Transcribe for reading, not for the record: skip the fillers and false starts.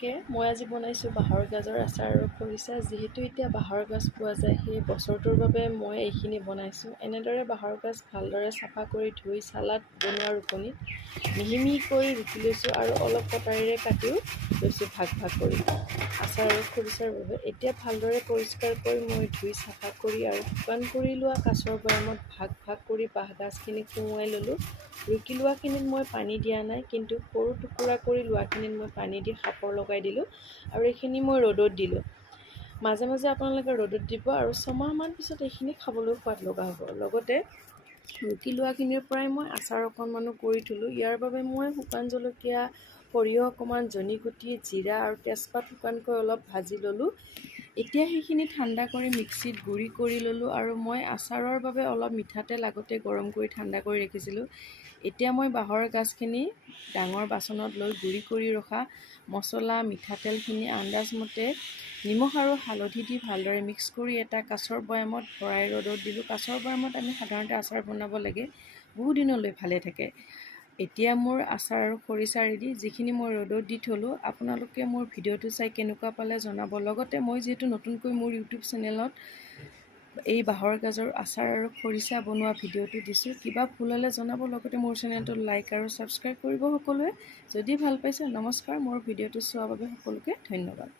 আপোনালোকে মই আজি বনাইছোঁ বাঁহৰ গাজৰ আচাৰ আৰু খৰিচা। যিহেতু এতিয়া বাঁহৰ গাজ পোৱা যায়, সেই বছৰটোৰ বাবে মই এইখিনি বনাইছোঁ। এনেদৰে বাঁহৰ গাজ ভালদৰে চাফা কৰি ধুই চালাড বনোৱাৰ ৰুকনিত মিহি মিহিকৈ ৰুকি লৈছোঁ আৰু অলপ কটাৰীৰে কাটিও লৈছোঁ ভাগ ভাগ কৰি আচাৰ আৰু খৰিচাৰ বাবে। এতিয়া ভালদৰে পৰিষ্কাৰ কৰি মই ধুই চাফা কৰি আৰু শুকান কৰি লোৱা কাঁচৰ বৈয়ামত ভাগ ভাগ কৰি বাঁহগাজখিনি সুমুৱাই ল'লোঁ। ৰুকি লোৱাখিনিত মই পানী দিয়া নাই, কিন্তু সৰু টুকুৰা কৰি লোৱাখিনিত মই পানী দি সাপৰ লগাই দিলোঁ আৰু এইখিনি মই ৰ'দত দিলোঁ। মাজে মাজে আপোনালোকে ৰ'দত দিব আৰু ছমাহমান পিছত এইখিনি খাবলৈ সোৱাদ লগা হ'ব। লগতে ৰুকি লোৱাখিনিৰ পৰাই মই আচাৰ অকণমানো কৰি থলোঁ। ইয়াৰ বাবে মই শুকান জলকীয়া, সৰিয়হ অকণমান, জনিগুটি, জিৰা আৰু তেজপাত শুকানকৈ অলপ ভাজি ল'লোঁ। এতিয়া সেইখিনি ঠাণ্ডা কৰি মিক্সিত গুড়ি কৰি ল'লোঁ আৰু মই আচাৰৰ বাবে অলপ মিঠাতেল আগতে গৰম কৰি ঠাণ্ডা কৰি ৰাখিছিলোঁ। এতিয়া মই বাঁহৰ গাজখিনি ডাঙৰ বাচনত লৈ গুড়ি কৰি ৰখা মছলা, মিঠাতেলখিনি আন্দাজমতে নিমখ আৰু হালধি দি ভালদৰে মিক্স কৰি এটা কাঁচৰ বৈয়ামত ভৰাই ৰ'দত দিলোঁ। কাঁচৰ বৈয়ামত আমি সাধাৰণতে আচাৰ বনাব লাগে, বহুদিনলৈ ভালে থাকে। এতিয়া মোৰ আচাৰ আৰু খৰিচা ৰেডি, যিখিনি মই ৰ'দত দি থলোঁ। আপোনালোকে মোৰ ভিডিঅ'টো চাই কেনেকুৱা পালে জনাব। লগতে মই যিহেতু নতুনকৈ মোৰ ইউটিউব চেনেলত এই বাঁহৰ গাজৰ আচাৰ আৰু খৰিচা বনোৱা ভিডিঅ'টো দিছোঁ, কিবা ভুল হ'লে জনাব। লগতে মোৰ চেনেলটো লাইক আৰু ছাবস্ক্ৰাইব কৰিব সকলোৱে। যদি ভাল পাইছে, নমস্কাৰ। মোৰ ভিডিঅ'টো চোৱাৰ বাবে সকলোকে ধন্যবাদ।